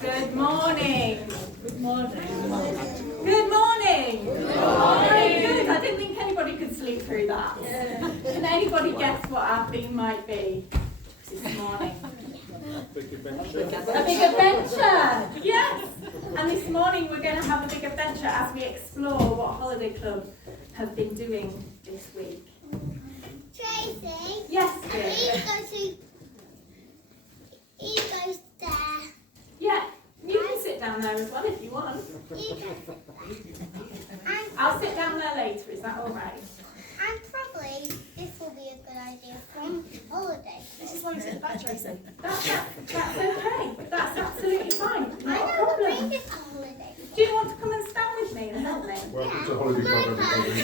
Good morning. Good morning. Good morning. Good morning. Good. I didn't think anybody could sleep through that. Can anybody guess what our theme might be this morning? Big adventure. A big adventure. Yes. And this morning we're going to have a big adventure as we explore what Holiday Club have been doing this week. Tracy? Yes, dear. He goes there. Yeah, you can sit down there as well if you want. He goes there. I'll sit down there later, is that all right? And probably this will be a good idea from holiday. This is why you sit at the back, Tracy. That's okay. That's absolutely fine. I Not a know we'll bring problem. this on holiday. Do you want to come and stand with me and help me? Welcome to Holiday Club, everybody.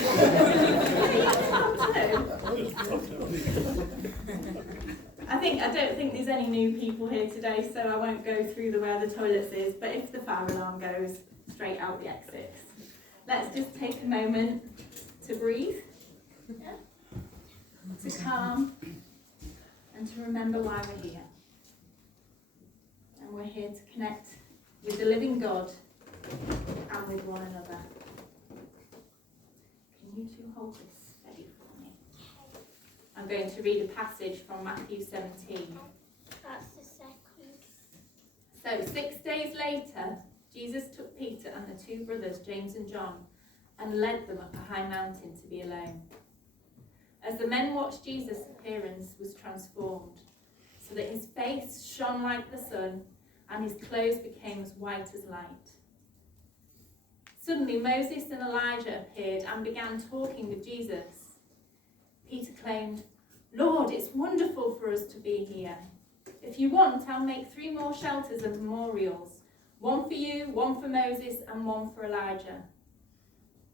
I don't think there's any new people here today, so I won't go through where the toilets is, but if the fire alarm goes, straight out the exits. Let's just take a moment to breathe, to calm, and to remember why we're here. And we're here to connect with the living God and with one another. Can you two hold this steady for me? I'm going to read a passage from Matthew 17. That's the second. So 6 days later, Jesus took Peter and the two brothers, James and John, and led them up a high mountain to be alone. As the men watched, Jesus' appearance was transformed, so that his face shone like the sun, and his clothes became as white as light. Suddenly Moses and Elijah appeared and began talking with Jesus. Peter claimed, "Lord, it's wonderful for us to be here. If you want, I'll make 3 more shelters and memorials, one for you, one for Moses, and one for Elijah."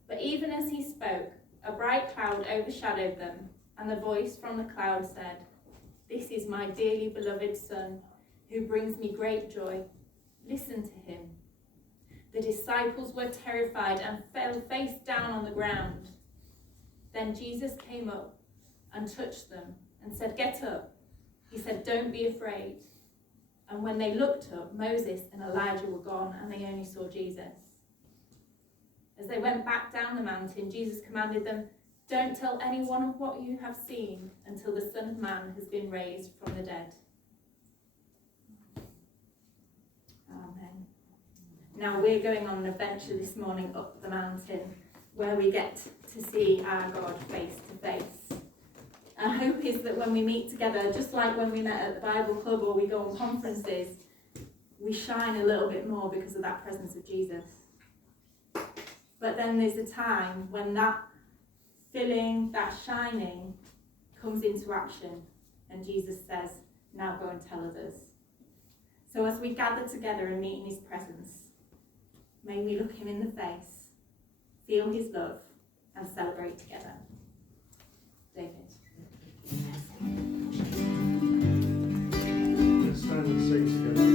But even as he spoke, a bright cloud overshadowed them, and the voice from the cloud said, "This is my dearly beloved Son, who brings me great joy. Listen to him." The disciples were terrified and fell face down on the ground. Then Jesus came up and touched them and said, "Get up." He said, "Don't be afraid." And when they looked up, Moses and Elijah were gone, and they only saw Jesus. As they went back down the mountain, Jesus commanded them, "Don't tell anyone of what you have seen until the Son of Man has been raised from the dead." Amen. Now we're going on an adventure this morning up the mountain, where we get to see our God face to face. Our hope is that when we meet together, just like when we met at the Bible Club or we go on conferences, we shine a little bit more because of that presence of Jesus. But then there's a time when that filling, that shining, comes into action, and Jesus says, "Now go and tell others." So as we gather together and meet in his presence, may we look him in the face, feel his love, and celebrate together. David. Let's stand and sing together.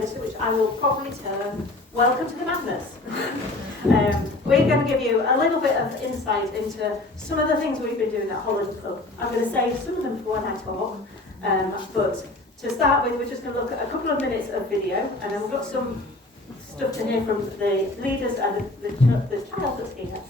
service, which I will probably term Welcome to the Madness. We're going to give you a little bit of insight into some of the things we've been doing at Holiday Club. I'm going to save some of them for when I talk, but to start with, we're just going to look at a couple of minutes of video, and then we've got some stuff to hear from the leaders and the child that's here.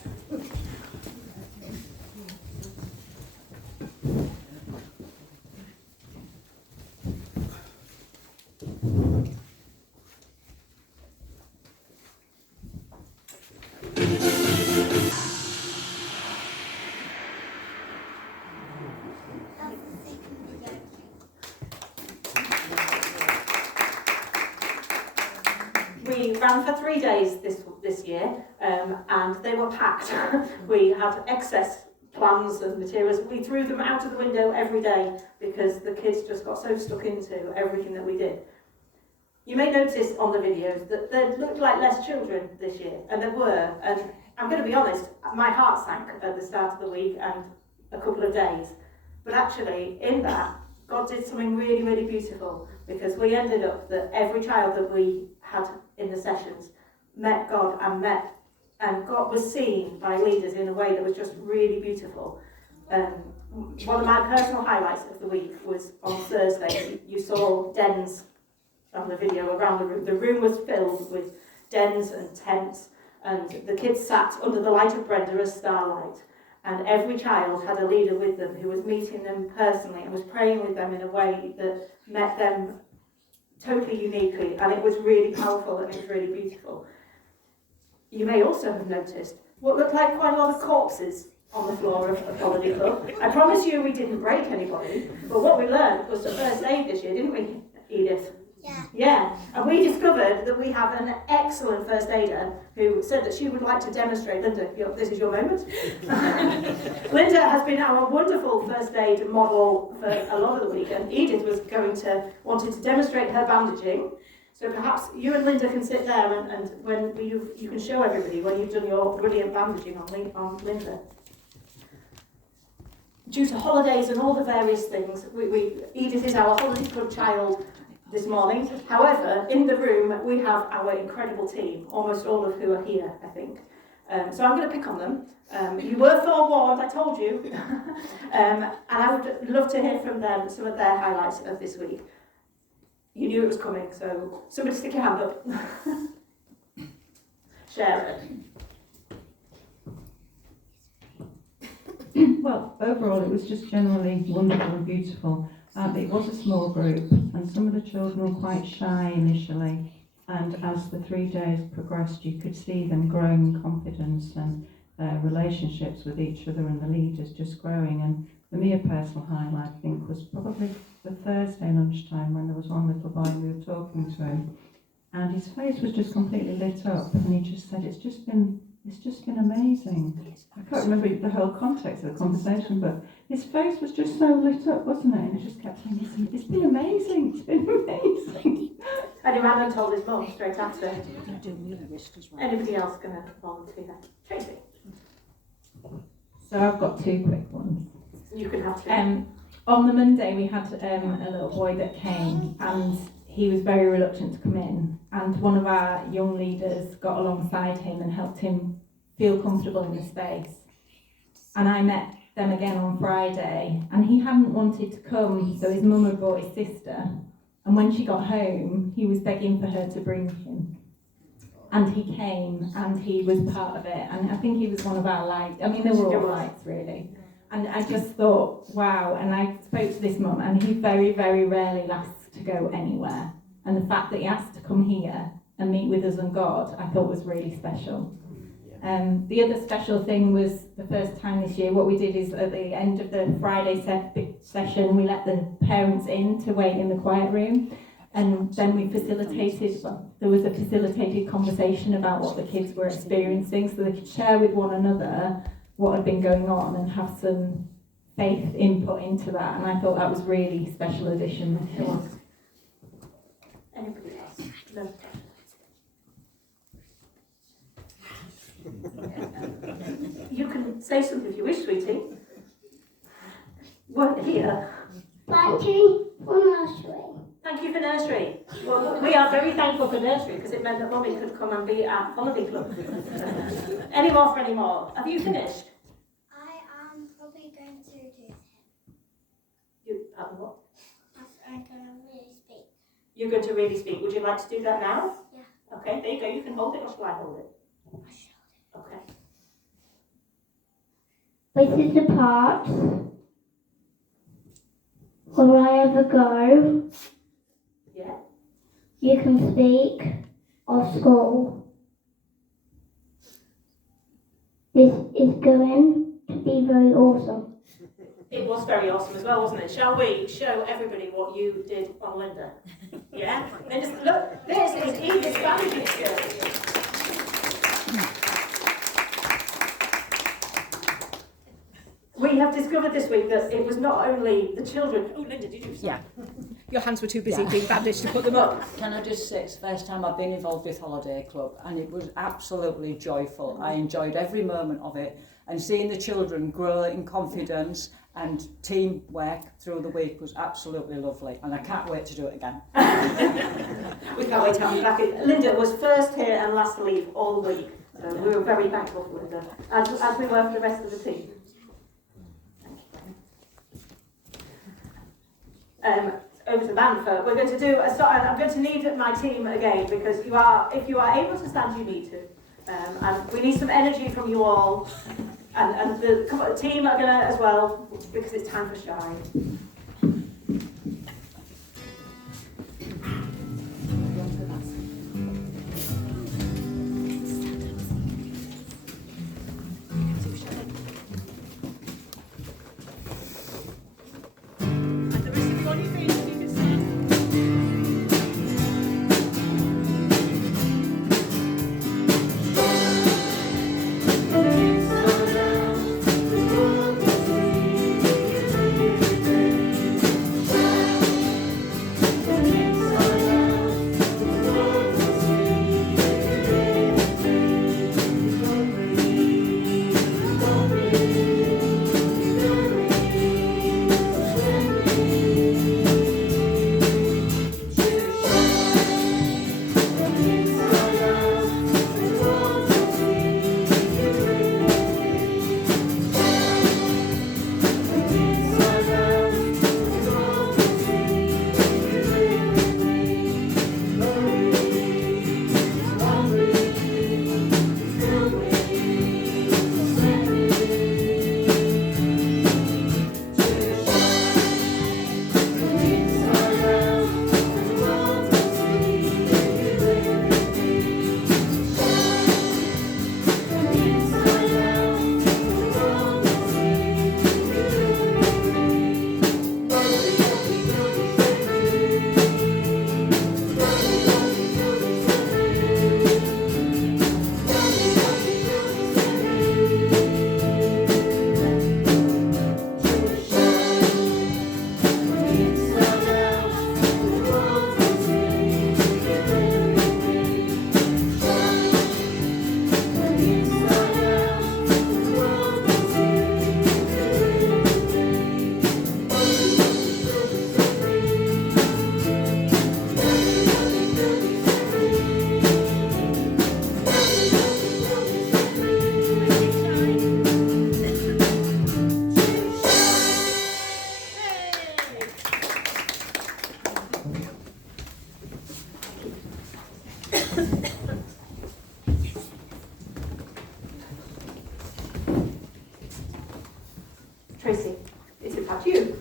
We ran for 3 days this year, and they were packed. We had excess plans and materials. We threw them out of the window every day because the kids just got so stuck into everything that we did. You may notice on the videos that there looked like less children this year, and there were. And I'm going to be honest, my heart sank at the start of the week and a couple of days. But actually, in that, God did something really, really beautiful, because we ended up that every child that we had in the sessions met God and God was seen by leaders in a way that was just really beautiful. One of my personal highlights of the week was on Thursday. You saw dens on the video around the room. The room was filled with dens and tents, and the kids sat under the light of Brenda as starlight. And every child had a leader with them who was meeting them personally and was praying with them in a way that met them totally uniquely. And it was really powerful and it was really beautiful. You may also have noticed what looked like quite a lot of corpses on the floor of Holiday Club. I promise you we didn't break anybody, but what we learned was the first aid this year, didn't we, Edith? Yeah, and we discovered that we have an excellent first aider who said that she would like to demonstrate. Linda, this is your moment. Linda has been our wonderful first aid model for a lot of the week, and Edith was wanted to demonstrate her bandaging. So perhaps you and Linda can sit there and when you can show everybody when you've done your brilliant bandaging on Linda. Due to holidays and all the various things, Edith is our Holiday Club child this morning. However, in the room we have our incredible team, almost all of who are here, I think. So I'm going to pick on them. You were forewarned, I told you. And I would love to hear from them some of their highlights of this week. You knew it was coming, so somebody stick your hand up. Share it. Well, overall it was just generally wonderful and beautiful. It was a small group, and some of the children were quite shy initially, and as the 3 days progressed you could see them growing in confidence and their relationships with each other and the leaders just growing. And for me, a personal highlight I think was probably the Thursday lunchtime when there was one little boy, we were talking to him, and his face was just completely lit up, and he just said, it's just been amazing. I can't remember the whole context of the conversation, but his face was just so lit up, wasn't it? And he just kept saying, it's been amazing, it's been amazing. And he ran and told his mum straight after. Anybody else going to volunteer? Tracy? So I've got 2 quick ones. You can have 2. On the Monday we had a little boy that came, and he was very reluctant to come in, and one of our young leaders got alongside him and helped him feel comfortable in the space. And I met them again on Friday, and he hadn't wanted to come, so his mum had brought his sister, and when she got home he was begging for her to bring him, and he came and he was part of it, and I think he was one of our lights. I mean, they were all lights really, and I just thought, wow. And I spoke to this mum, and he very, very rarely asks to go anywhere, and the fact that he asked to come here and meet with us and God, I thought was really special. The other special thing was the first time this year, what we did is at the end of the Friday session, we let the parents in to wait in the quiet room, and then we facilitated, there was a facilitated conversation about what the kids were experiencing, so they could share with one another what had been going on and have some faith input into that, and I thought that was really special addition this year. Anybody else? No. You can say something if you wish, sweetie. What here? Battery for nursery. Thank thank you for nursery. Well, we are very thankful for nursery because it meant that Mummy could come and be at holiday club. Any more for any more? Have you finished? I am probably going to do it. You have what? I'm going to really speak. You're going to really speak. Would you like to do that now? Yeah. Okay, there you go. You can hold it, or shall I hold it? Okay. This is the part wherever go, Yeah. you can speak of school. This is going to be very awesome. It was very awesome as well, wasn't it? Shall we show everybody what you did on Linda? Yeah? Then just look, this is Edith's bandaging skills. We have discovered this week that it was not only the children. Oh, Linda, did you? Yeah. Your hands were too busy being bandaged to put them up. Can I just say, it's the first time I've been involved with Holiday Club and it was absolutely joyful. I enjoyed every moment of it and seeing the children grow in confidence and teamwork through the week was absolutely lovely and I can't wait to do it again. We can't wait to have you back. Linda was first here and last to leave all week. So we were very thankful for Linda, as we were for the rest of the team. Over to the band for we're going to do a start, and I'm going to need my team again because if you are able to stand, you need to, and we need some energy from you all, and the team are going to as well because it's time for Shine. Tracy, it's about you.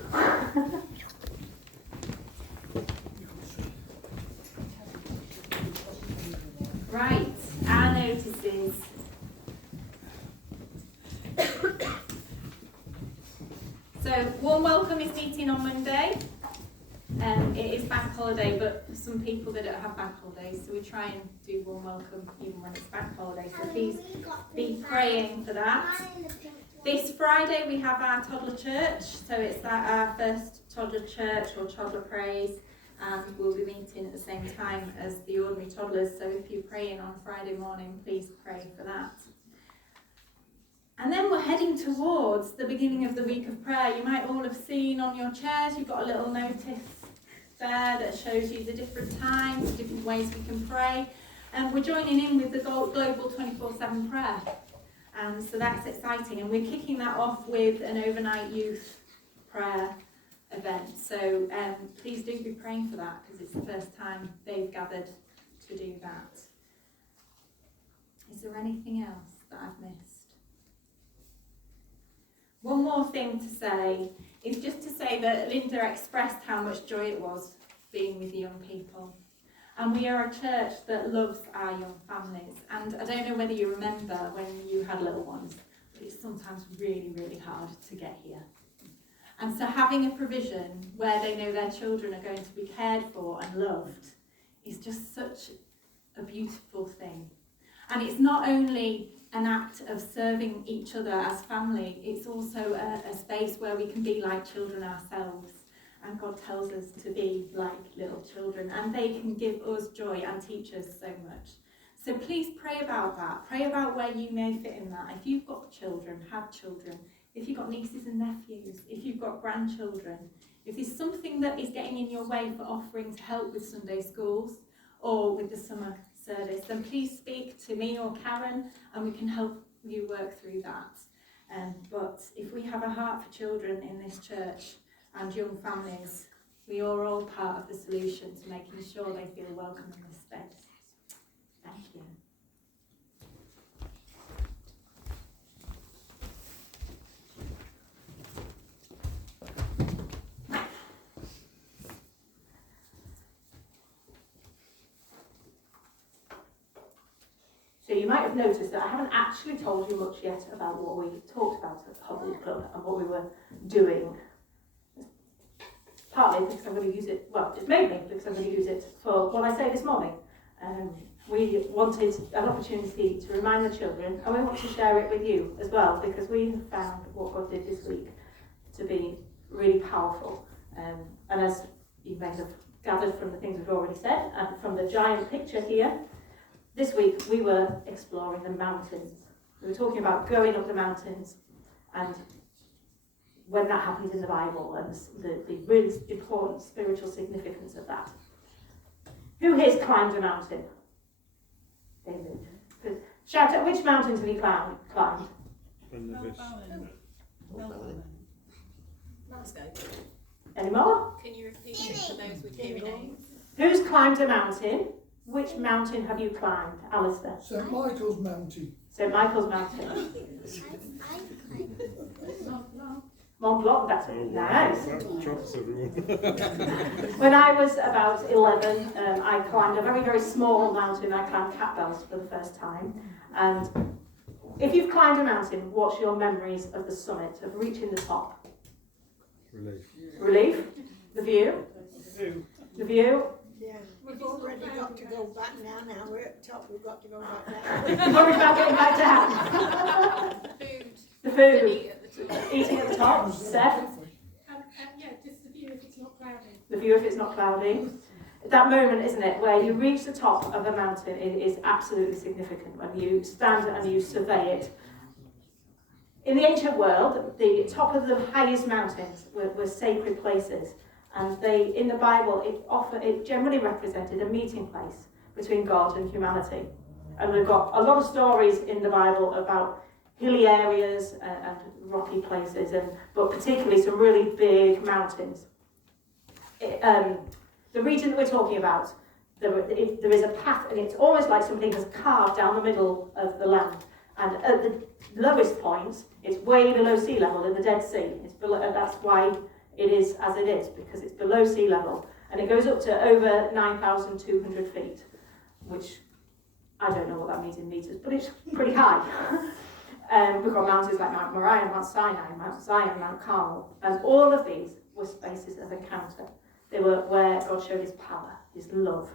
Right, our notices. So, Warm Welcome is meeting on Monday. It is bank holiday, but for some people they don't have bank holidays, so we try and do Warm Welcome even when it's bank holiday. So please be praying for that. This Friday we have our toddler church, so it's our first toddler church or toddler praise, and we'll be meeting at the same time as the ordinary toddlers, so if you're praying on Friday morning, please pray for that. And then we're heading towards the beginning of the week of prayer. You might all have seen on your chairs, you've got a little notice there that shows you the different times, different ways we can pray. And we're joining in with the Global 24/7 prayer. And so that's exciting. And we're kicking that off with an overnight youth prayer event. So please do be praying for that, because it's the first time they've gathered to do that. Is there anything else that I've missed? One more thing to say is just to say that Linda expressed how much joy it was being with the young people. And we are a church that loves our young families. And I don't know whether you remember when you had little ones, but it's sometimes really, really hard to get here. And so having a provision where they know their children are going to be cared for and loved is just such a beautiful thing. And it's not only an act of serving each other as family, it's also a space where we can be like children ourselves. And God tells us to be like little children, and they can give us joy and teach us so much. So please pray about that. Pray about where you may fit in that. If you've got children, have children. If you've got nieces and nephews, if you've got grandchildren, if there's something that is getting in your way for offering to help with Sunday schools or with the summer service, then please speak to me or Karen, and we can help you work through that. But if we have a heart for children in this church and young families, we are all part of the solution to making sure they feel welcome in this space. Thank you. So you might have noticed that I haven't actually told you much yet about what we talked about at Beverley Club and what we were doing. Partly because I'm going to use it, well, it's mainly because I'm going to use it for what I say this morning. We wanted an opportunity to remind the children, and we want to share it with you as well, because we have found what God did this week to be really powerful. And as you may have gathered from the things we've already said, and from the giant picture here, this week we were exploring the mountains. We were talking about going up the mountains and when that happens in the Bible and the really important spiritual significance of that. Who here's climbed a mountain? David. Shout out, which mountains have you climbed? Any more? Can you repeat it for those with hearing aids? Who's climbed a mountain? Which mountain have you climbed, Alistair? St Michael's Mountain. St Michael's Mountain. Mont Blanc, that's nice. When I was about 11, I climbed a very, very small mountain. I climbed Catbells for the first time. And if you've climbed a mountain, what's your memories of the summit, of reaching the top? Relief? The view? The view? Yeah, we've already got to go back now. Now we're at the top, we've got to go back down. Worried about getting back down? Food. The food. Eating Eating at the top. Steph? Yeah, just the view if it's not cloudy. The view if it's not cloudy. That moment, isn't it, where you reach the top of a mountain, it is absolutely significant when you stand and you survey it. In the ancient world, the top of the highest mountains were sacred places, and they, in the Bible, it generally represented a meeting place between God and humanity. And we've got a lot of stories in the Bible about hilly areas and rocky places, but particularly some really big mountains. The region that we're talking about, there is a path, and it's almost like somebody has carved down the middle of the land. And at the lowest point, it's way below sea level in the Dead Sea. It's below, that's why it is as it is, because it's below sea level. And it goes up to over 9,200 feet, which I don't know what that means in metres, but it's pretty high. We've got mountains like Mount Moriah, Mount Sinai, Mount Zion, Mount Carmel, and all of these were spaces of encounter. They were where God showed his power, his love,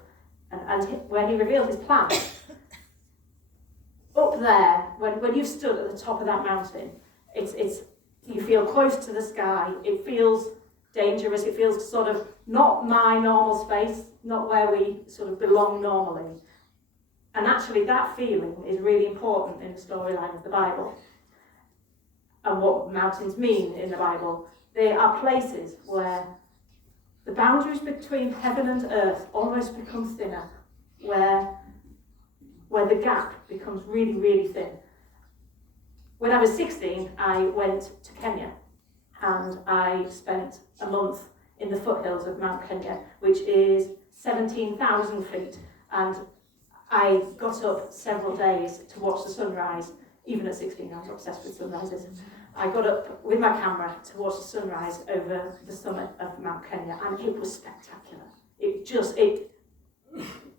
and where he revealed his plan. Up there, when you've stood at the top of that mountain, it's you feel close to the sky. It feels dangerous. It feels sort of not my normal space, not where we sort of belong normally. And actually that feeling is really important in the storyline of the Bible. And what mountains mean in the Bible, they are places where the boundaries between heaven and earth almost become thinner, where the gap becomes really, really thin. When I was 16, I went to Kenya and I spent a month in the foothills of Mount Kenya, which is 17,000 feet, and I got up several days to watch the sunrise. Even at 16, I was obsessed with sunrises. I got up with my camera to watch the sunrise over the summit of Mount Kenya, and it was spectacular.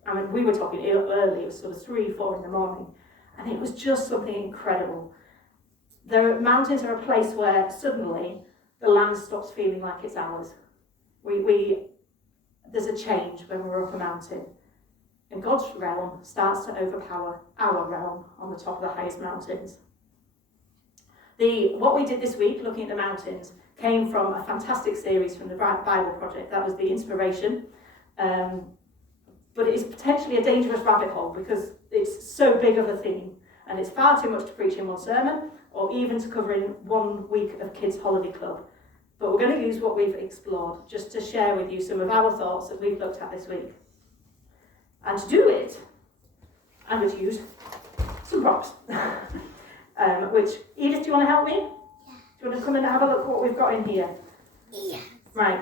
I mean, we were talking early, it was sort of 3, 4 in the morning, and it was just something incredible. Mountains are a place where suddenly the land stops feeling like it's ours. There's a change when we're up a mountain, and God's realm starts to overpower our realm on the top of the highest mountains. What we did this week, looking at the mountains, came from a fantastic series from the Bible Project. That was the inspiration. But it is potentially a dangerous rabbit hole because it's so big of a theme, and it's far too much to preach in one sermon or even to cover in 1 week of Kids Holiday Club. But we're going to use what we've explored just to share with you some of our thoughts that we've looked at this week. And to do it, I'm going to use some props. Which, Edith, do you want to help me? Yeah. Do you want to come in and have a look what we've got in here? Yeah. Right.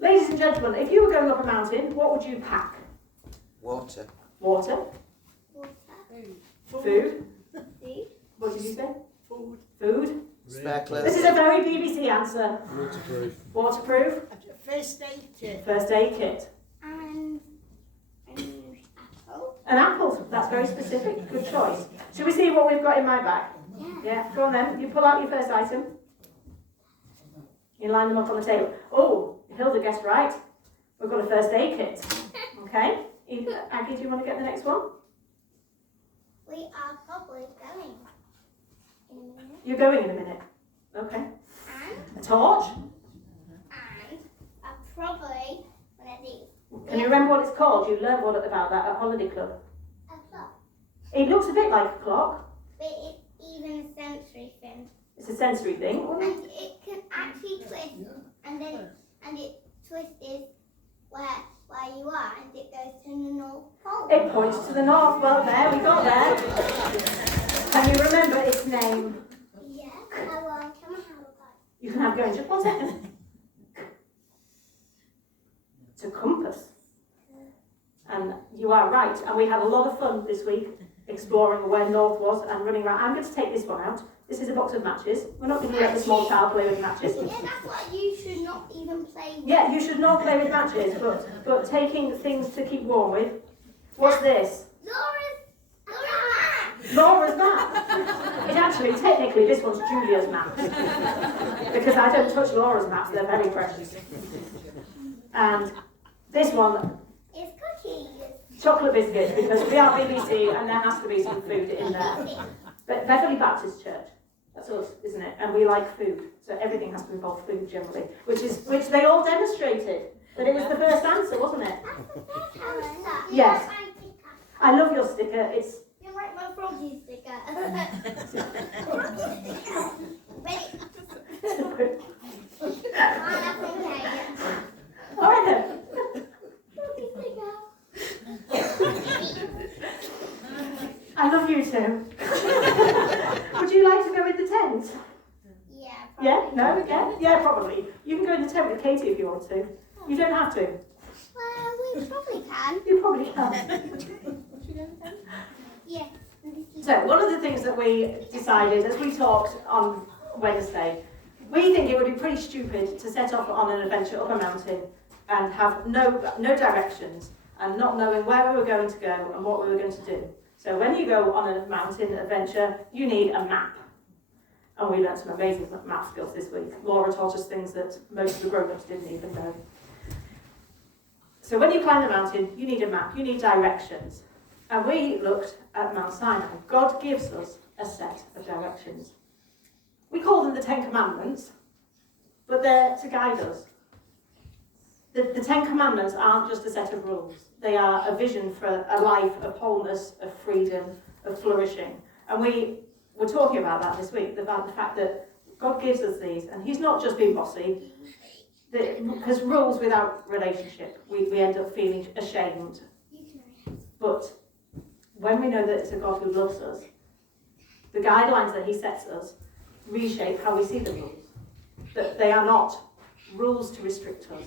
Ladies and gentlemen, if you were going up a mountain, what would you pack? Water. Water. Water. Food. Food. What did you say? Food. Food. Spare clothes. This is a very BBC answer. Waterproof. Waterproof. First aid kit. First aid kit. And apple. An apple. That's very specific. Good choice. Shall we see what we've got in my bag? Yeah. Go on then. You pull out your first item. You line them up on the table. Oh, Hilda guessed right. We've got a first aid kit. Okay. Aggie, do you want to get the next one? We are probably going in a minute. You're going in a minute. Okay. And A torch. I'm probably ready. Can you remember what it's called? You learned about that at Holiday Club. A clock. It looks a bit like a clock. But it's even a sensory thing. It's a sensory thing. And it can actually twist, and it twists where you are, and it goes to the North Pole. It points to the north. Well, there, we got there. Can you remember its name? Yeah. Can I have a bite? You can have go in just 1 second. It's a compass. And you are right. And we had a lot of fun this week exploring where north was and running around. I'm going to take this one out. This is a box of matches. We're not going to let the small child play with matches. Yeah, that's why you should not even play with. Yeah, you should not play with matches, but taking things to keep warm with. What's this? Laura's map. It actually, technically, this one's Julia's map. Because I don't touch Laura's maps, they're very precious. And this one, It's cookies. chocolate biscuits, because we are BBC and there has to be some food in there. But Beverley Baptist Church, that's us, isn't it? And we like food, so everything has to involve food generally, which they all demonstrated. That it was the first answer, wasn't it? Yes. I love your sticker. You're like my froggy sticker. All right then. I love you too. Would you like to go in the tent? Yeah. Yeah? No? Yeah? Yeah, probably. You can go in the tent with Katie if you want to. You don't have to. Well, we probably can. You probably can. Yeah. So, one of the things that we decided as we talked on Wednesday, we think it would be pretty stupid to set off on an adventure up a mountain and have no directions and not knowing where we were going to go and what we were going to do. So when you go on a mountain adventure, you need a map. And we learned some amazing map skills this week. Laura taught us things that most of the grown-ups didn't even know. So when you climb the mountain, you need a map, you need directions. And we looked at Mount Sinai. God gives us a set of directions. We call them the 10 Commandments, but they're to guide us. The 10 Commandments aren't just a set of rules. They are a vision for a life of wholeness, of freedom, of flourishing. And we were talking about that this week, about the fact that God gives us these, and he's not just being bossy. Because rules without relationship, we end up feeling ashamed. But when we know that it's a God who loves us, the guidelines that he sets us reshape how we see the rules. That they are not rules to restrict us.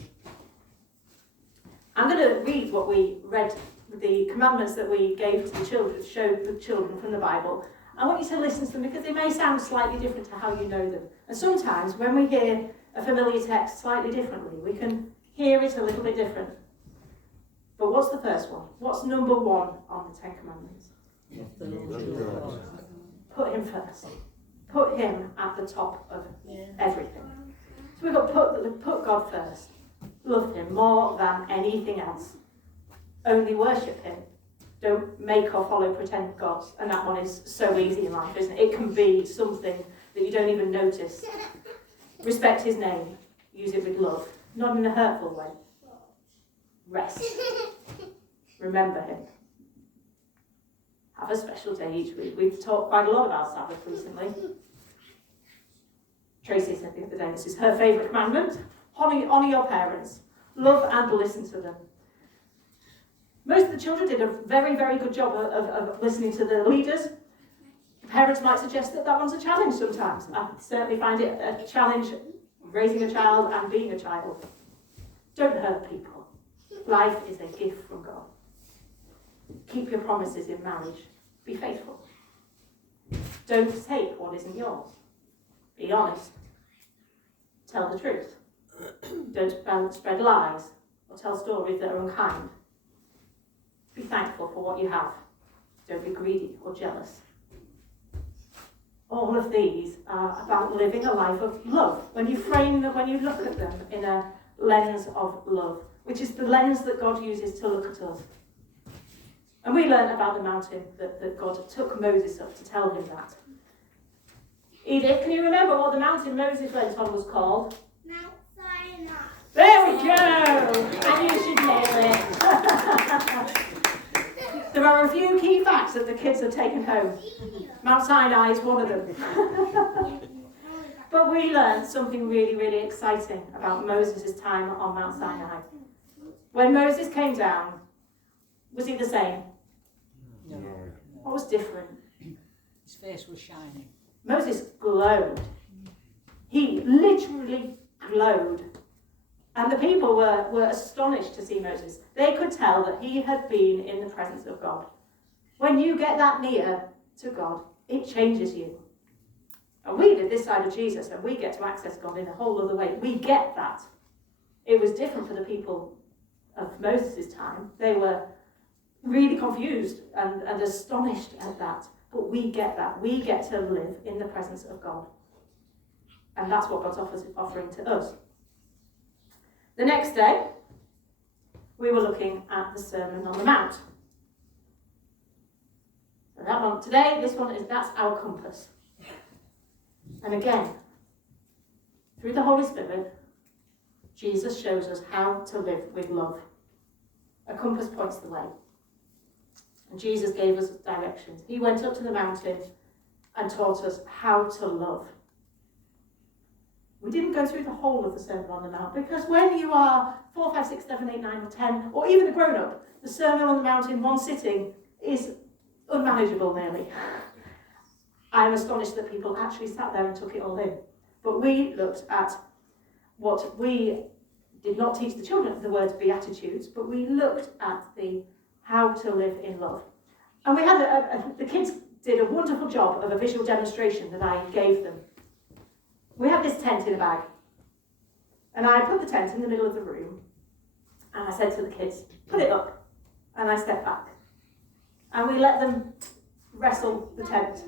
I'm going to read what we read, the commandments that we gave to the children, showed the children from the Bible. I want you to listen to them because they may sound slightly different to how you know them. And sometimes when we hear a familiar text slightly differently, we can hear it a little bit different. But what's the first one? What's number 1 on the 10 Commandments? Put him first. Put him at the top of everything. So we've got put God first. Love him more than anything else. Only worship him. Don't make or follow pretend gods. And that one is so easy in life, isn't it? It can be something that you don't even notice. Respect his name. Use it with love. Not in a hurtful way. Rest. Remember him. Have a special day each week. We've talked quite a lot about Sabbath recently. Tracy said the other day, this is her favourite commandment. Honour your parents. Love and listen to them. Most of the children did a very, very good job of listening to the leaders. Parents might suggest that one's a challenge sometimes. I certainly find it a challenge raising a child and being a child. Don't hurt people. Life is a gift from God. Keep your promises in marriage. Be faithful. Don't take what isn't yours. Be honest. Tell the truth. Don't spread lies or tell stories that are unkind. Be thankful for what you have. Don't be greedy or jealous. All of these are about living a life of love. When you look at them in a lens of love, which is the lens that God uses to look at us. And we learned about the mountain that God took Moses up to tell him that. Edith, can you remember what the mountain Moses went on was called? Mount Sinai. There we go! And you should nail it. There are a few key facts that the kids have taken home. Mount Sinai is one of them. But we learned something really, really exciting about Moses' time on Mount Sinai. When Moses came down, was he the same? No. What was different? His face was shining. Moses glowed. He literally glowed. And the people were astonished to see Moses. They could tell that he had been in the presence of God. When you get that near to God, it changes you. And we live this side of Jesus, and we get to access God in a whole other way. We get that. It was different for the people of Moses' time. They were really confused and astonished at that. But we get that. We get to live in the presence of God. And that's what God's offering to us. The next day, we were looking at the Sermon on the Mount. So that one today, that's our compass. And again, through the Holy Spirit, Jesus shows us how to live with love. A compass points the way. And Jesus gave us directions. He went up to the mountain and taught us how to love. We didn't go through the whole of the Sermon on the Mount because when you are 4, 5, 6, 7, 8, 9 or 10, or even a grown-up, the Sermon on the Mount in one sitting is unmanageable nearly. I am astonished that people actually sat there and took it all in. But we looked at what we did not teach the children the word Beatitudes, but we looked at the how to live in love. And we had the kids did a wonderful job of a visual demonstration that I gave them. We had this tent in a bag. And I put the tent in the middle of the room. And I said to the kids, put it up. And I stepped back. And we let them wrestle the tent.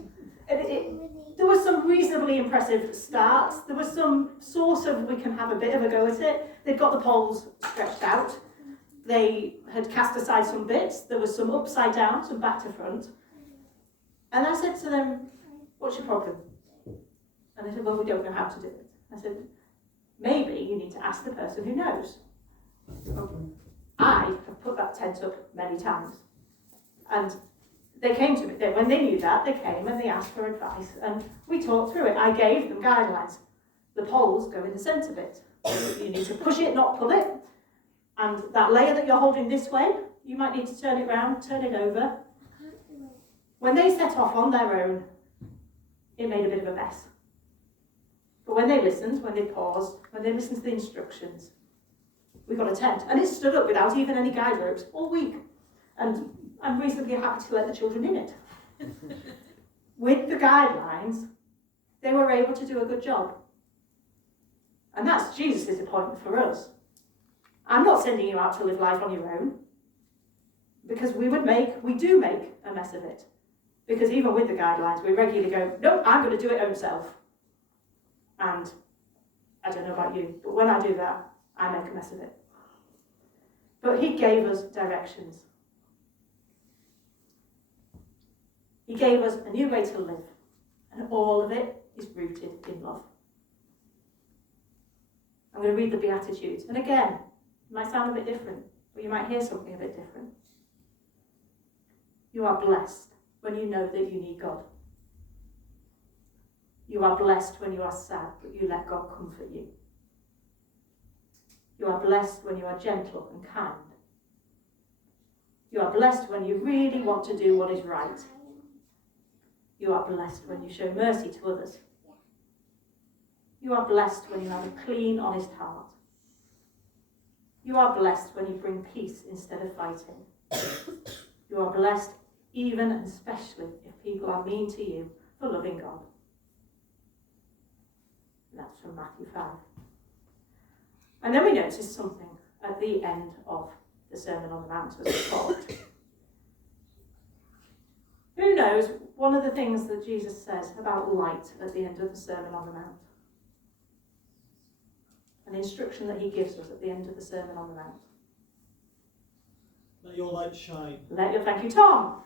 There was some reasonably impressive starts. There was some sort of, we can have a bit of a go at it. They'd got the poles stretched out. They had cast aside some bits. There was some upside down, some back to front. And I said to them, what's your problem? And they said, well, we don't know how to do it. I said, maybe you need to ask the person who knows. I have put that tent up many times. And they came to me, when they knew that, they came and they asked for advice. And we talked through it. I gave them guidelines. The poles go in the centre bit. You need to push it, not pull it. And that layer that you're holding this way, you might need to turn it round, turn it over. When they set off on their own, it made a bit of a mess. But when they listened, when they paused, when they listened to the instructions, we got a tent. And it stood up without even any guide ropes all week. And I'm reasonably happy to let the children in it. With the guidelines, they were able to do a good job. And that's Jesus' appointment for us. I'm not sending you out to live life on your own, because we do make a mess of it. Because even with the guidelines, we regularly go, nope, I'm going to do it myself. And I don't know about you, but when I do that, I make a mess of it. But he gave us directions. He gave us a new way to live, and all of it is rooted in love. I'm going to read the Beatitudes. And again, it might sound a bit different, but you might hear something a bit different. You are blessed when you know that you need God. You are blessed when you are sad, but you let God comfort you. You are blessed when you are gentle and kind. You are blessed when you really want to do what is right. You are blessed when you show mercy to others. You are blessed when you have a clean, honest heart. You are blessed when you bring peace instead of fighting. You are blessed even and especially if people are mean to you for loving God. And that's from Matthew 5. And then we notice something at the end of the Sermon on the Mount, as it's called. Who knows one of the things that Jesus says about light at the end of the Sermon on the Mount? An instruction that he gives us at the end of the Sermon on the Mount. Let your light shine. Thank you, Tom.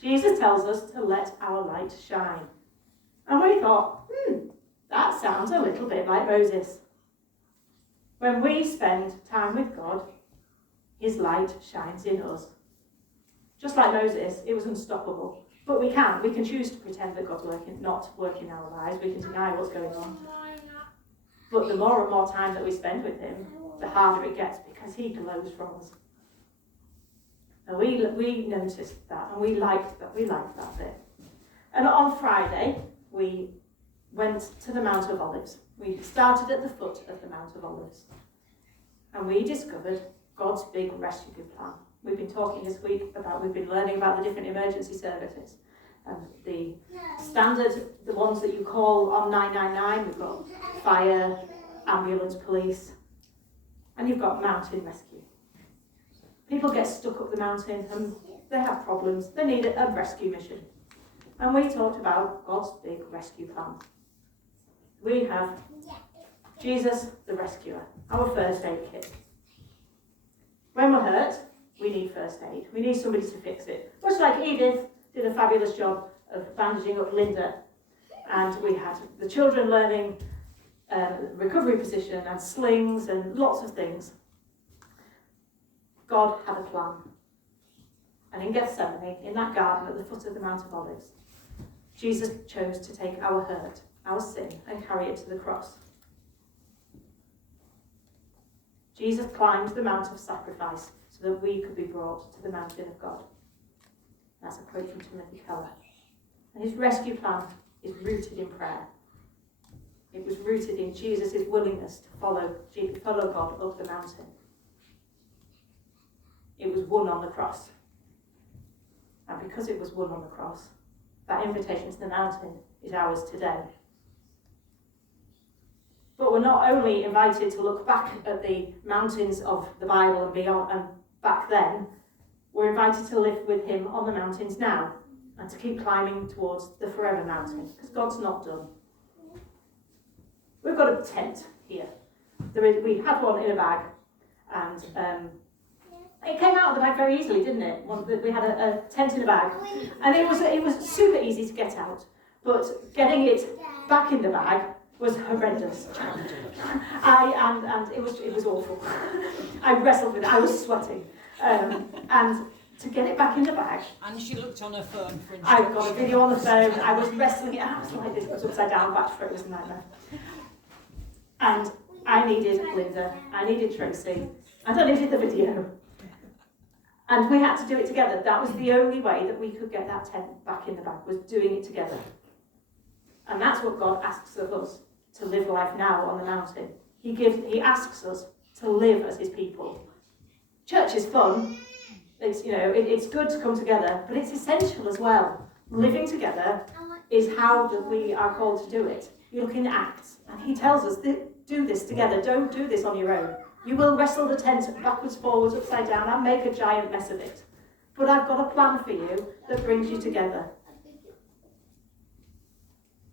Jesus tells us to let our light shine. And we thought, that sounds a little bit like Moses. When we spend time with God, his light shines in us. Just like Moses, it was unstoppable. But we can choose to pretend that God's not working in our lives. We can deny what's going on. But the more and more time that we spend with him, the harder it gets, because he glows from us. And we noticed that, and we liked that bit. And on Friday, we went to the Mount of Olives. We started at the foot of the Mount of Olives. And we discovered God's big rescue plan. We've been talking this week we've been learning about the different emergency services. And the standard, the ones that you call on 999, we've got fire, ambulance, police, and you've got mountain rescue. People get stuck up the mountain and they have problems. They need a rescue mission. And we talked about God's big rescue plan. We have Jesus the rescuer, our first aid kit. When we're hurt, we need first aid. We need somebody to fix it. Much like Edith did a fabulous job of bandaging up Linda. And we had the children learning recovery position and slings and lots of things. God had a plan. And in Gethsemane, in that garden at the foot of the Mount of Olives, Jesus chose to take our hurt, our sin, and carry it to the cross. Jesus climbed the Mount of Sacrifice so that we could be brought to the mountain of God. That's a quote from Timothy Keller. And his rescue plan is rooted in prayer. It was rooted in Jesus' willingness to follow God up the mountain. It was won on the cross. And because it was won on the cross, that invitation to the mountain is ours today. But we're not only invited to look back at the mountains of the Bible and beyond, and back then, we're invited to live with him on the mountains now and to keep climbing towards the forever mountain, because God's not done. We've got a tent here. We had one in a bag, and it came out of the bag very easily, didn't it? We had a tent in a bag, and it was super easy to get out, but getting it back in the bag was horrendous. And it was awful. I wrestled with it. I was sweating, and to get it back in the bag. And she looked on her phone for instructions. I've got a video on the phone. I was wrestling it. I was like this. It was upside down. Back for it was a nightmare. And I needed Linda, I needed Tracy, and I needed the video. And we had to do it together. That was the only way that we could get that tent back in the bag, was doing it together. And that's what God asks of us, to live life now on the mountain. He asks us to live as his people. Church is fun. It's, it's good to come together, but it's essential as well. Living together is how that we are called to do it. You look in Acts, and he tells us, do this together. Don't do this on your own. You will wrestle the tent backwards, forwards, upside down, and make a giant mess of it. But I've got a plan for you that brings you together.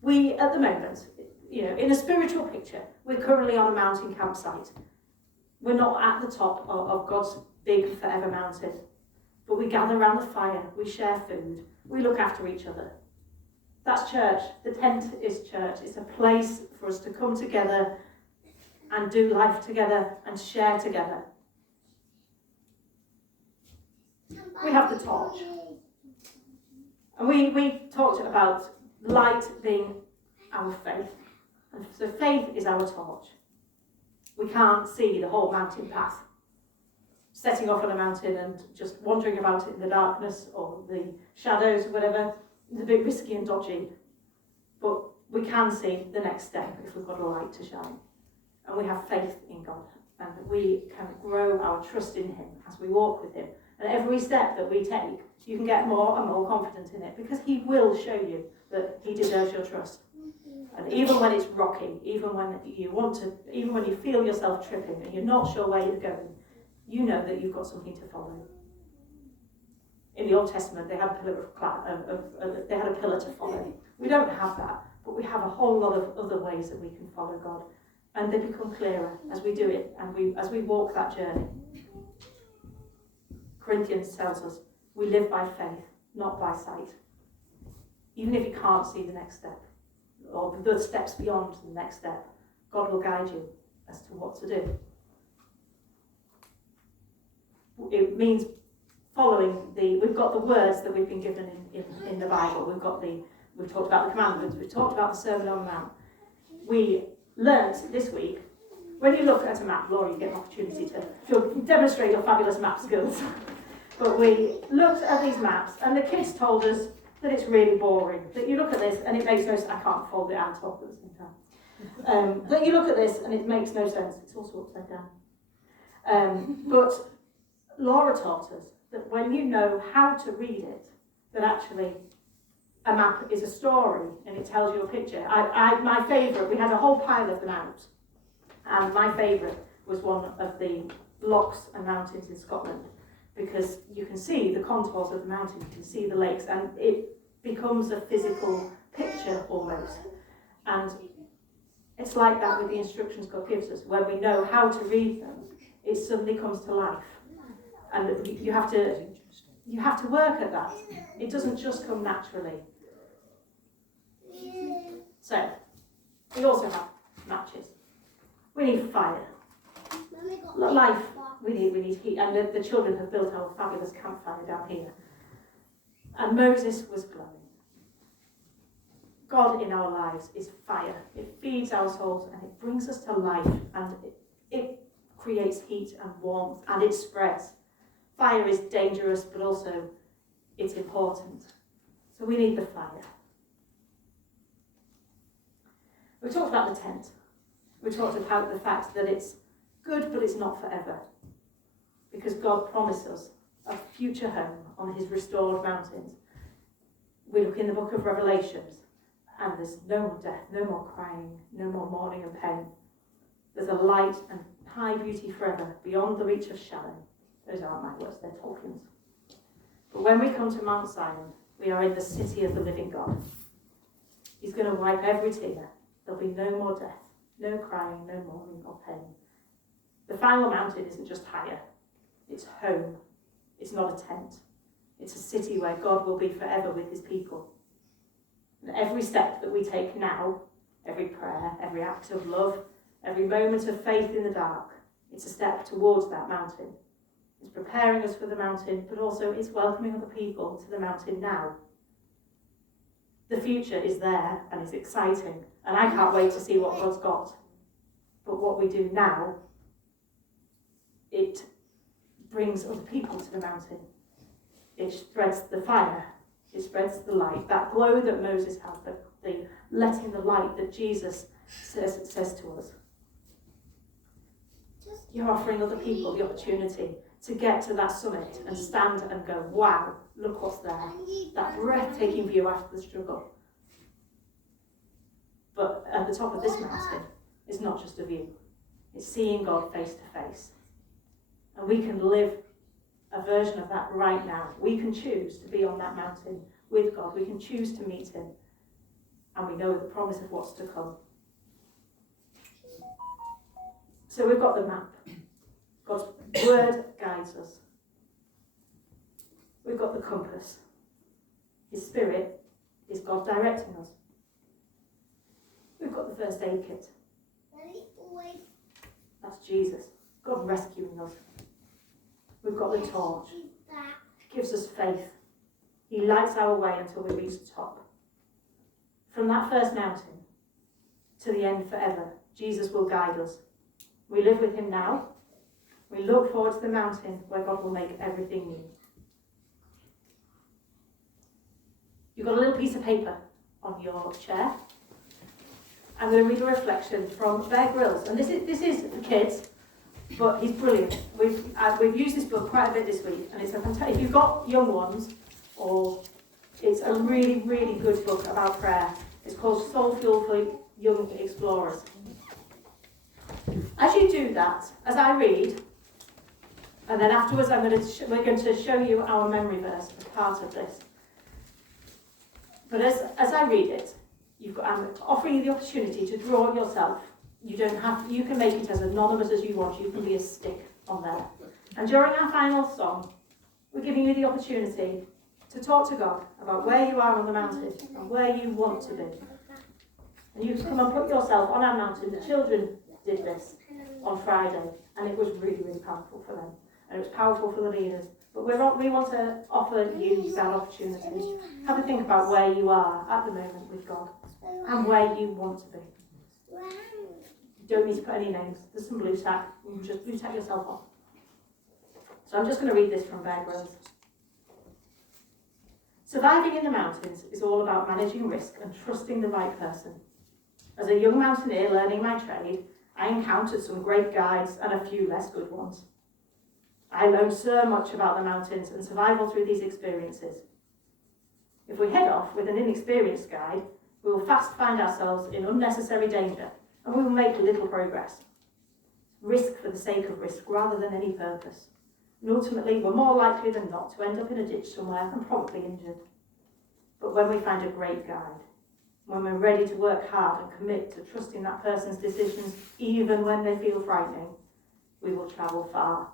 We, at the moment, in a spiritual picture, we're currently on a mountain campsite. We're not at the top of God's big forever mountain. But we gather around the fire, we share food, we look after each other. That's church. The tent is church. It's a place for us to come together and do life together and share together. We have the torch. And we talked about light being our faith. And so faith is our torch. We can't see the whole mountain path. Setting off on a mountain and just wandering about it in the darkness or the shadows or whatever is a bit risky and dodgy. But we can see the next step if we've got a light to shine. And we have faith in God. And we can grow our trust in him as we walk with him. And every step that we take, you can get more and more confident in it, because he will show you that he deserves your trust. And even when it's rocky, even when you feel yourself tripping and you're not sure where you're going, you know that you've got something to follow. In the Old Testament, they had a pillar to follow. We don't have that, but we have a whole lot of other ways that we can follow God, and they become clearer as we do it and as we walk that journey. Corinthians tells us we live by faith, not by sight. Even if you can't see the next step, or the steps beyond the next step, God will guide you as to what to do. It means following we've got the words that we've been given in the Bible. We've talked about the commandments, we've talked about the Sermon on the Mount. We learnt this week, when you look at a map, Laura, you get an opportunity to demonstrate your fabulous map skills. But we looked at these maps, and the kids told us that it's really boring. That you look at this and it makes no sense. I can't fold it and talk at the same time. That you look at this and it makes no sense. It's also upside down. But Laura taught us that when you know how to read it, that actually a map is a story and it tells you a picture. My favourite, we had a whole pile of them out, and my favourite was one of the lochs and mountains in Scotland, because you can see the contours of the mountain, you can see the lakes, and it becomes a physical picture almost. And it's like that with the instructions God gives us. When we know how to read them, it suddenly comes to life. And you have to work at that. It doesn't just come naturally. So, we also have matches. We need fire. Life, we need heat. And the children have built our fabulous campfire down here. And Moses was glowing. God in our lives is fire. It feeds our souls and it brings us to life, and it creates heat and warmth, and it spreads. Fire is dangerous, but also it's important. So we need the fire. We talked about the tent. We talked about the fact that it's good, but it's not forever. Because God promised us a future home on his restored mountains. We look in the book of Revelations, and there's no more death, no more crying, no more mourning and pain. There's a light and high beauty forever, beyond the reach of shadow. Those aren't my words, they're Tolkien's. But when we come to Mount Zion, we are in the city of the living God. He's going to wipe every tear. There'll be no more death, no crying, no mourning or pain. The final mountain isn't just higher, it's home. It's not a tent. It's a city where God will be forever with his people. And every step that we take now, every prayer, every act of love, every moment of faith in the dark, it's a step towards that mountain. It's preparing us for the mountain, but also it's welcoming other people to the mountain now. The future is there and it's exciting, and I can't wait to see what God's got. But what we do now, it brings other people to the mountain. It spreads the fire. It spreads the light. That glow that Moses had, the letting the light that Jesus says to us. You're offering other people the opportunity to get to that summit and stand and go, wow, look what's there. That breathtaking view after the struggle. But at the top of this mountain is not just a view. It's seeing God face to face. And we can live a version of that right now. We can choose to be on that mountain with God. We can choose to meet him. And we know the promise of what's to come. So we've got the map. God's word guides us. We've got the compass. His spirit is God directing us. We've got the first aid kit. That's Jesus. God rescuing us. We've got the torch. He gives us faith. He lights our way until we reach the top. From that first mountain to the end forever, Jesus will guide us. We live with him now. We look forward to the mountain where God will make everything new. You've got a little piece of paper on your chair. I'm going to read a reflection from Bear Grylls. And this is for kids, but he's brilliant. We've used this book quite a bit this week, and it's a fantastic. If you've got young ones, or it's a really, really good book about prayer. It's called Soul Fuel for Young Explorers. As you do that, as I read, and then afterwards we're going to show you our memory verse as part of this. But as I read it, I'm offering you the opportunity to draw it yourself. You can make it as anonymous as you want. You can be a stick on there. And during our final song, we're giving you the opportunity to talk to God about where you are on the mountain and where you want to be. And you can come and put yourself on our mountain. The children did this on Friday, and it was really, really powerful for them. And it was powerful for the leaders. But we want to offer you that opportunity. Have a think about where you are at the moment with God and where you want to be. You don't need to put any names. There's some blue tack. You can just blue tack yourself off. So I'm just going to read this from Bear Grylls. Surviving in the mountains is all about managing risk and trusting the right person. As a young mountaineer learning my trade, I encountered some great guides and a few less good ones. I learned so much about the mountains and survival through these experiences. If we head off with an inexperienced guide, we will fast find ourselves in unnecessary danger and we will make little progress. Risk for the sake of risk rather than any purpose. And ultimately, we're more likely than not to end up in a ditch somewhere and probably injured. But when we find a great guide, when we're ready to work hard and commit to trusting that person's decisions even when they feel frightening, we will travel far.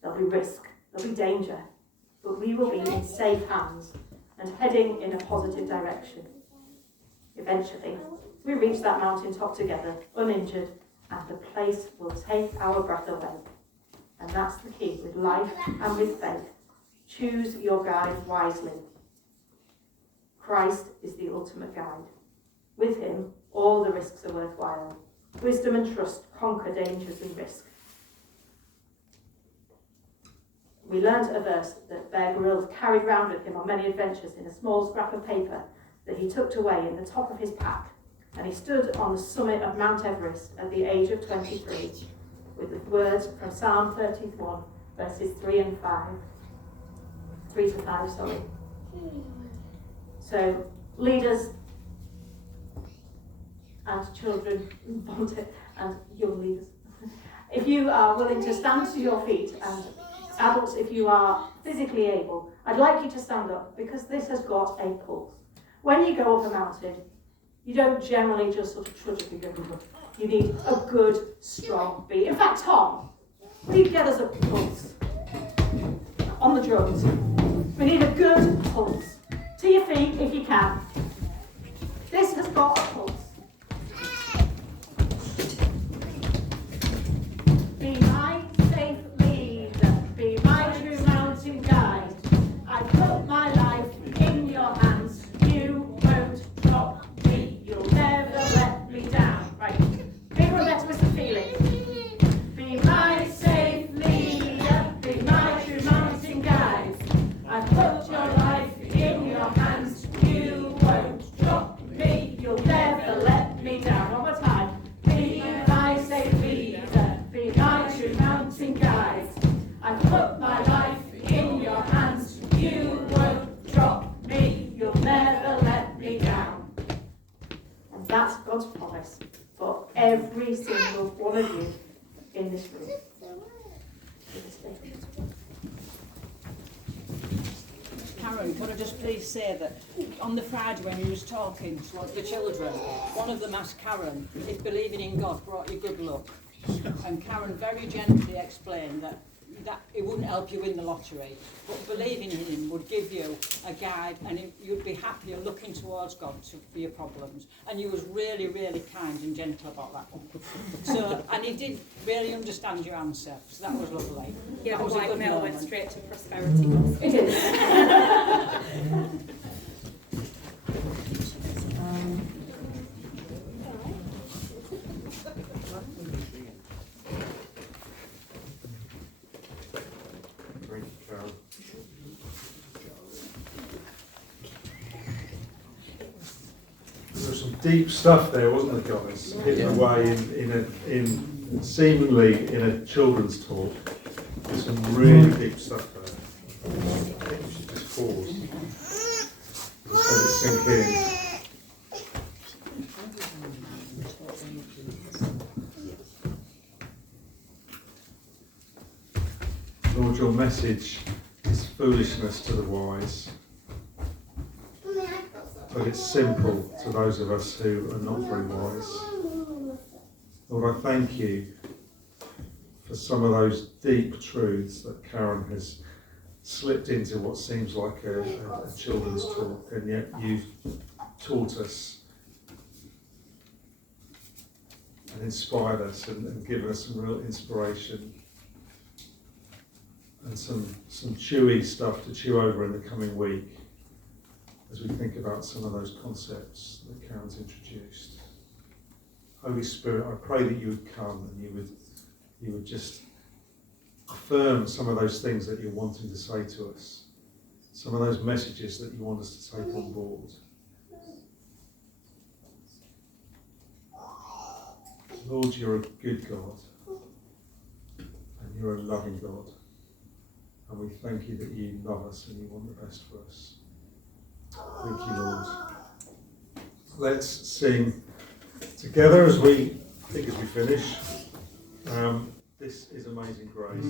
There'll be risk, there'll be danger, but we will be in safe hands and heading in a positive direction. Eventually, we reach that mountaintop together, uninjured, and the place will take our breath away. And that's the key with life and with faith. Choose your guide wisely. Christ is the ultimate guide. With him, all the risks are worthwhile. Wisdom and trust conquer dangers and risk. We learned a verse that Bear Grylls carried round with him on many adventures in a small scrap of paper that he tucked away in the top of his pack, and he stood on the summit of Mount Everest at the age of 23 with the words from Psalm 31, verses 3 to 5, So, leaders and children, and young leaders, if you are willing to stand to your feet, and adults, if you are physically able, I'd like you to stand up because this has got a pulse. When you go up a mountain, you don't generally just sort of trudge up. You need a good, strong beat. In fact, Tom, will you get us a pulse on the drums? We need a good pulse. To your feet, if you can. This has got a pulse. Be my safe leader. Be my true mountain guide. I put my life in your hands. You won't drop me. You'll never let me down. Right. Everyone, let's with the feet. every single one of you in this room. Karen, could I just please say that on the Friday when you was talking to the children, one of them asked Karen if believing in God brought you good luck. And Karen very gently explained that it wouldn't help you win the lottery, but believing in him would give you a guide, and you'd be happier looking towards God for your problems. And you was really, really kind and gentle about that one. So, and he did really understand your answer, so that was lovely. Yeah, that the was a white good male moment. went straight to prosperity gospel. It is. Thank you, Carol. There was some deep stuff there, wasn't there, guys? Hidden away in seemingly in a children's talk. There's some really deep stuff there. I think we should just pause. Just let it sink in. Lord, your message is foolishness to the wise, but it's simple to those of us who are not very wise. Lord, I thank you for some of those deep truths that Karen has slipped into what seems like a children's talk, and yet you've taught us and inspired us and given us some real inspiration and some chewy stuff to chew over in the coming week as we think about some of those concepts that Karen's introduced. Holy Spirit, I pray that you would come and you would just affirm some of those things that you're wanting to say to us, some of those messages that you want us to take on board. Lord, you're a good God and you're a loving God. And we thank you that you love us and you want the best for us. Thank you, Lord. Let's sing together as we finish. This is Amazing Grace.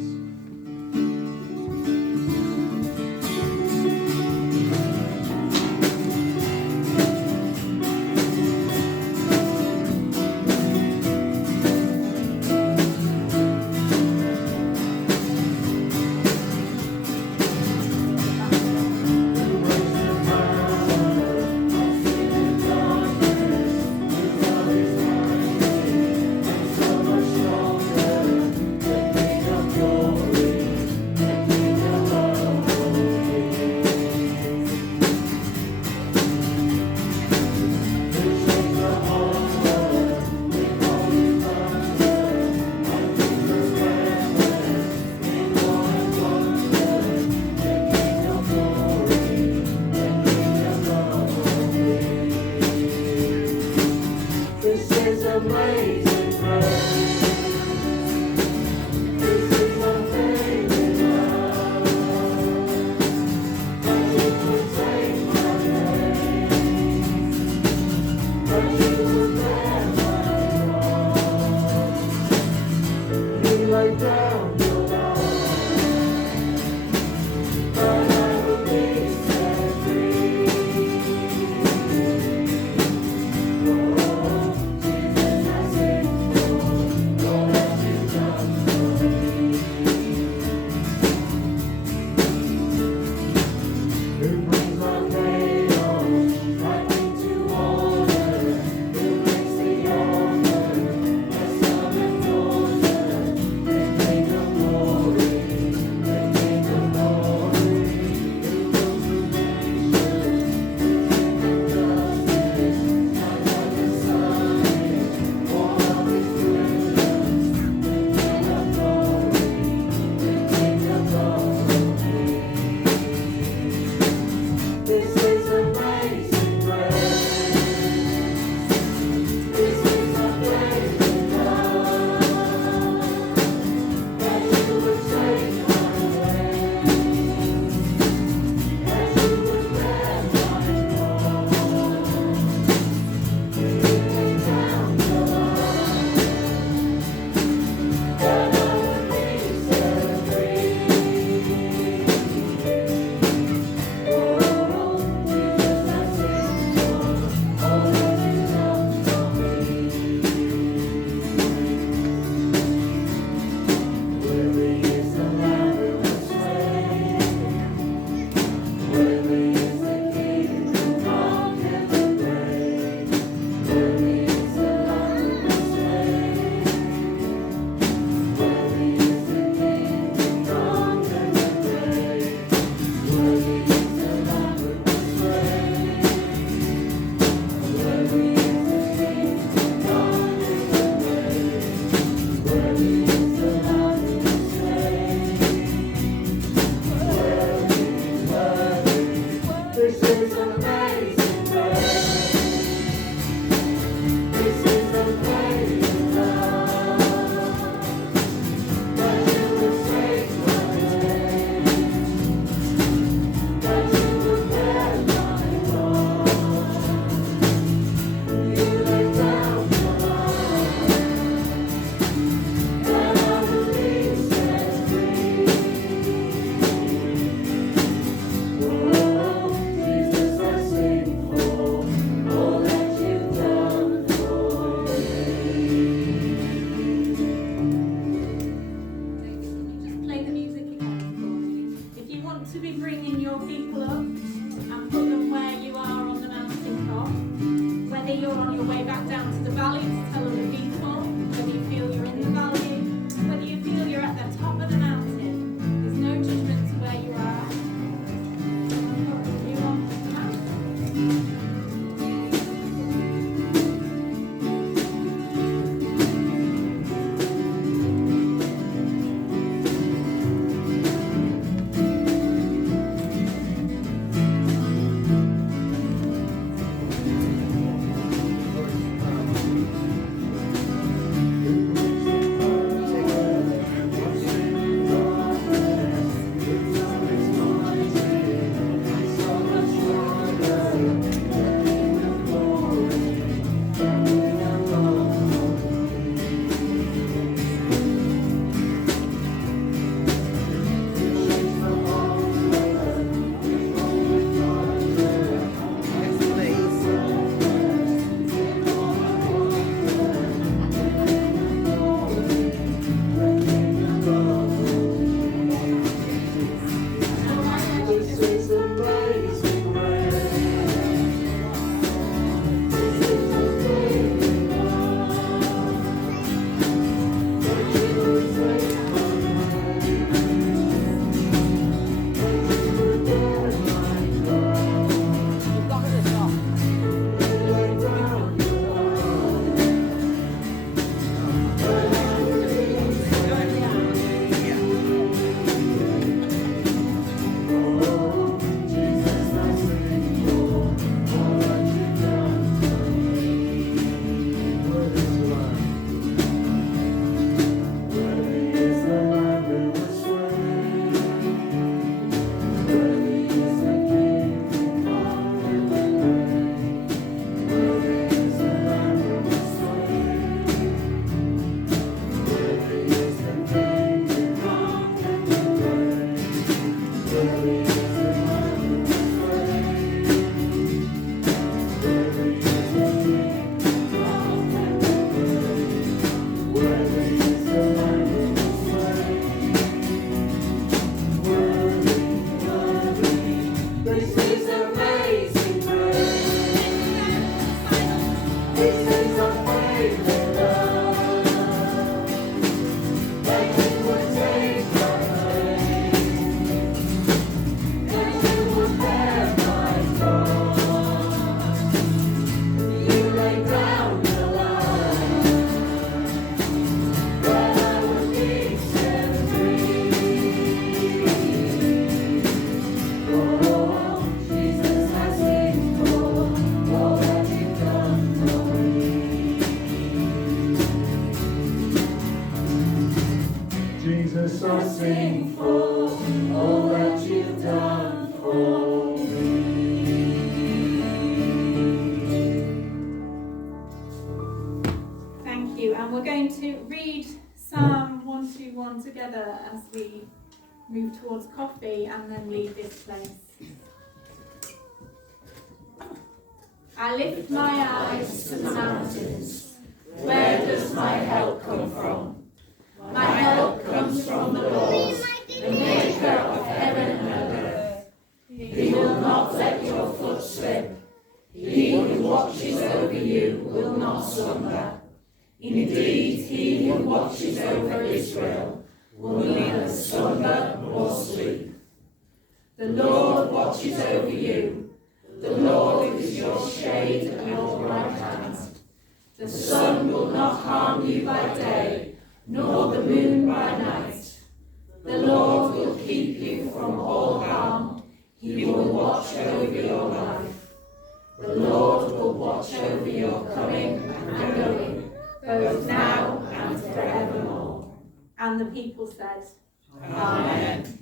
Glory. you're on your way back down to the valley to tell other people, whether you feel you're in the valley, whether you feel you're at the top of the mountain, there's no judgment to where you are. You on the mountain. Jesus, I sing for all that you've done for me. Thank you. And we're going to read Psalm 121 together as we move towards coffee and then leave this place. I lift my eyes to the mountains. Where does my help come from? My help comes from the Lord, the maker of heaven and earth. He will not let your foot slip. He who watches over you will not slumber. Indeed, he who watches over Israel will neither slumber nor sleep. The Lord watches over you. The Lord is your shade at your right hand. The sun will not harm you by day, nor the moon by night. The Lord will keep you from all harm. He will watch over your life. The Lord will watch over your coming and going, both now and forevermore. And the people said, Amen.